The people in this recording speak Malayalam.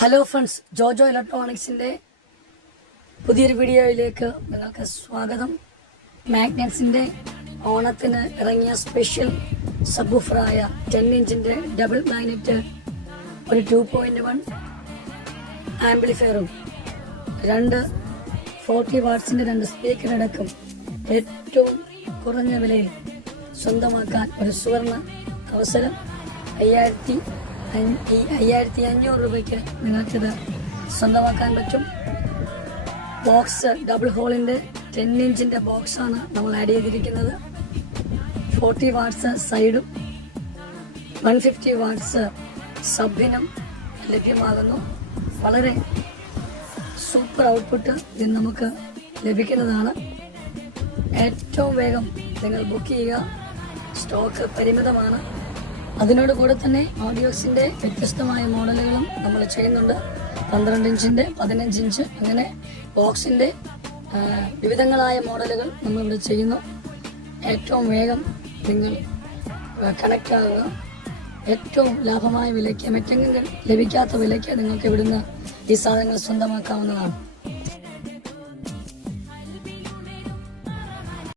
ഹലോ ഫ്രണ്ട്സ്, ജോജോ ഇലക്ട്രോണിക്സിൻ്റെ പുതിയൊരു വീഡിയോയിലേക്ക് നിങ്ങൾക്ക് സ്വാഗതം. മാഗ്നറ്റ്സിൻ്റെ ഓണത്തിന് ഇറങ്ങിയ സ്പെഷ്യൽ സബ്വൂഫറായ 10 ഇഞ്ചിൻ്റെ ഡബിൾ മാഗ്നറ്റ് ഒരു 2.1 ആംപ്ലിഫയറും 40 വാട്ട്സിൻ്റെ 2 സ്പീക്കറടക്കം ഏറ്റവും കുറഞ്ഞ വിലയിൽ സ്വന്തമാക്കാൻ ഒരു സുവർണ അവസരം. 5500 രൂപയ്ക്ക് നിങ്ങൾക്കിത് സ്വന്തമാക്കാൻ പറ്റും. ബോക്സ് ഡബിൾ ഹോളിൻ്റെ 10 ഇഞ്ചിൻ്റെ ബോക്സാണ് നമ്മൾ ആഡ് ചെയ്തിരിക്കുന്നത്. 40 വാട്ട്സ് സൈഡും 150 വാട്ട്സ് സബിനും ലഭ്യമാകുന്നു. വളരെ സൂപ്പർ ഔട്ട്പുട്ട് ഇതിന് നമുക്ക് ലഭിക്കുന്നതാണ്. ഏറ്റവും വേഗം നിങ്ങൾ ബുക്ക് ചെയ്യുക. സ്റ്റോക്ക് പരിമിതമാണ്. അതിനോട് കൂടെ തന്നെ ഓഡിയോസിൻ്റെ വ്യത്യസ്തമായ മോഡലുകളും നമ്മൾ ചെയ്യുന്നുണ്ട്. 12 ഇഞ്ചിൻ്റെ 15 ഇഞ്ച് അങ്ങനെ ബോക്സിൻ്റെ വിവിധങ്ങളായ മോഡലുകൾ നമ്മളിവിടെ ചെയ്യുന്നു. ഏറ്റവും വേഗം നിങ്ങൾ കണക്റ്റ് ആകുക. ഏറ്റവും ലാഭമായ വിലയ്ക്ക്, മറ്റെങ്കിലും ലഭിക്കാത്ത വിലയ്ക്ക് നിങ്ങൾക്ക് ഇവിടുന്ന് ഈ സാധനങ്ങൾ സ്വന്തമാക്കാവുന്നതാണ്.